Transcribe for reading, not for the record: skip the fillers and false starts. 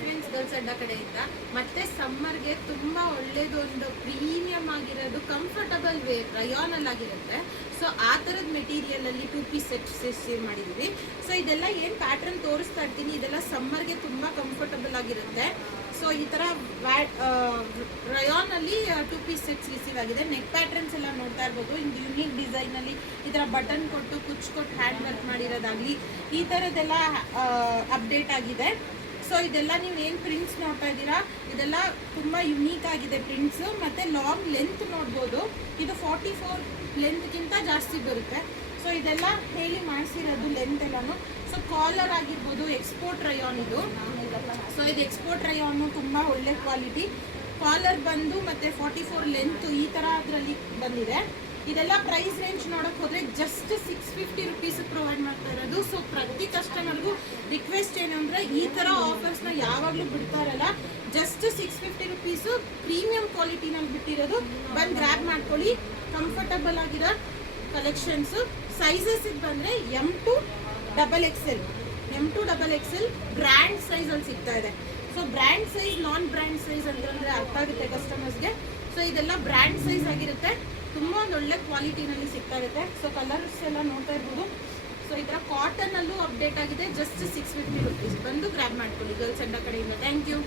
Friends, girls ಅಡ್ಡ ಕಡೆಯಿಂದ ಮತ್ತೆ ಸಮ್ಮರ್ಗೆ ತುಂಬ ಒಳ್ಳೇದು ಒಂದು ಪ್ರೀಮಿಯಂ ಆಗಿರೋದು ಕಂಫರ್ಟಬಲ್ ವೇರ್ ರಯಾನ್ ಅಲ್ಲಿ ಆಗಿರುತ್ತೆ. ಸೊ ಆ ಥರದ ಮೆಟೀರಿಯಲ್ ಅಲ್ಲಿ 2 ಪೀಸ್ ಸೆಟ್ ಮಾಡಿದೀವಿ. ಸೊ ಇದೆಲ್ಲ ಏನು ಪ್ಯಾಟರ್ನ್ ತೋರಿಸ್ತಾ ಇರ್ತೀನಿ, ಇದೆಲ್ಲ ಸಮ್ಮರ್ಗೆ ತುಂಬ ಕಂಫರ್ಟಬಲ್ ಆಗಿರುತ್ತೆ. ಸೊ ಈ ಥರ ರಯಾನ್ ಅಲ್ಲಿ 2 ಪೀಸ್ ಸೆಟ್ಸ್ ರಿಸೀವ್ ಆಗಿದೆ. ನೆಕ್ ಪ್ಯಾಟರ್ನ್ಸ್ ಎಲ್ಲ ನೋಡ್ತಾ ಇರ್ಬೋದು. ಒಂದು ಯುನೀಕ್ ಡಿಸೈನ್ ಅಲ್ಲಿ ಈ ಥರ ಬಟನ್ ಕೊಟ್ಟು ಕುಚ್ ಕೊಟ್ಟು ಹ್ಯಾಂಡ್ ವರ್ಕ್ ಮಾಡಿರೋದಾಗ್ಲಿ, ಈ ಥರದ್ದೆಲ್ಲ ಅಪ್ಡೇಟ್ ಆಗಿದೆ. ಸೊ ಇದೆಲ್ಲ ನೀವು ಏನು ಪ್ರಿಂಟ್ಸ್ ನೋಡ್ತಾ ಇದ್ದೀರಾ, ಇದೆಲ್ಲ ತುಂಬ ಯುನೀಕ್ ಆಗಿದೆ ಪ್ರಿಂಟ್ಸ್. ಮತ್ತು ಲಾಂಗ್ ಲೆಂತ್ ನೋಡ್ಬೋದು, ಇದು 44 ಲೆಂತ್ಗಿಂತ ಜಾಸ್ತಿ ಬರುತ್ತೆ. ಸೊ ಇದೆಲ್ಲ ಹೇಳಿ ಮಾಡಿಸಿರೋದು ಲೆಂತ್ ಎಲ್ಲನೂ. ಸೊ ಕಾಲರ್ ಆಗಿರ್ಬೋದು, ಎಕ್ಸ್ಪೋರ್ಟ್ ರಯಾನ್ ಇದು. ಸೊ ಇದು ಎಕ್ಸ್ಪೋರ್ಟ್ ರಯಾನು ತುಂಬ ಒಳ್ಳೆ ಕ್ವಾಲಿಟಿ. ಕಾಲರ್ ಬಂದು ಮತ್ತು 44 ಲೆಂತ್ ಈ ಥರ ಅದರಲ್ಲಿ ಬಂದಿದೆ. ಇದೆಲ್ಲ ಪ್ರೈಸ್ ರೇಂಜ್ ನೋಡೋಕೆ ಹೋದರೆ ಜಸ್ಟ್ 650 ರುಪೀಸ್ ಪ್ರೊವೈಡ್ ಮಾಡ್ತಾ ಇರೋದು. ಸೊ ಪ್ರತಿ ಕಸ್ಟಮರ್ಗೂ ರಿಕ್ವೆಸ್ಟ್ ಏನು ಅಂದರೆ, ಈ ಥರ ಆಫರ್ಸ್ನ ಯಾವಾಗಲೂ ಬಿಡ್ತಾರಲ್ಲ, ಜಸ್ಟ್ 650 ರುಪೀಸು ಪ್ರೀಮಿಯಂ ಕ್ವಾಲಿಟಿನಲ್ಲಿ ಬಿಟ್ಟಿರೋದು. ಬಂದು ಗ್ರ್ಯಾಬ್ ಮಾಡ್ಕೊಳ್ಳಿ. ಕಂಫರ್ಟಬಲ್ ಆಗಿರೋ ಕಲೆಕ್ಷನ್ಸು. ಸೈಜಸ್ಸಿಗೆ ಬಂದರೆ M2 XXL ಬ್ರ್ಯಾಂಡ್ ಸೈಜಲ್ಲಿ ಸಿಗ್ತಾ ಇದೆ. ಸೊ ಬ್ರ್ಯಾಂಡ್ ಸೈಜ್, ನಾನ್ ಬ್ರ್ಯಾಂಡ್ ಸೈಜ್ ಅಂತಂದರೆ ಅರ್ಥ ಆಗುತ್ತೆ ಕಸ್ಟಮರ್ಸ್ಗೆ. ಸೊ ಇದೆಲ್ಲ ಬ್ರ್ಯಾಂಡ್ ಸೈಜ್ ಆಗಿರುತ್ತೆ. ತುಂಬ ಒಂದು ಒಳ್ಳೆ ಕ್ವಾಲಿಟಿನಲ್ಲಿ ಸಿಗ್ತಾ ಇರುತ್ತೆ. ಸೊ ಕಲರ್ಸ್ ಎಲ್ಲ ನೋಡ್ತಾ ಇರ್ಬೋದು. ಸೊ ಈ ಥರ ಕಾಟನಲ್ಲೂ ಅಪ್ಡೇಟ್ ಆಗಿದೆ. Just 650 rupees. ಬಂದು ಗ್ರ್ಯಾಬ್ ಮಾಡ್ಕೊಳ್ಳಿ ಗರ್ಲ್ಸ್ ಅಡ್ಡ ಕಡೆಯಿಂದ. Thank you.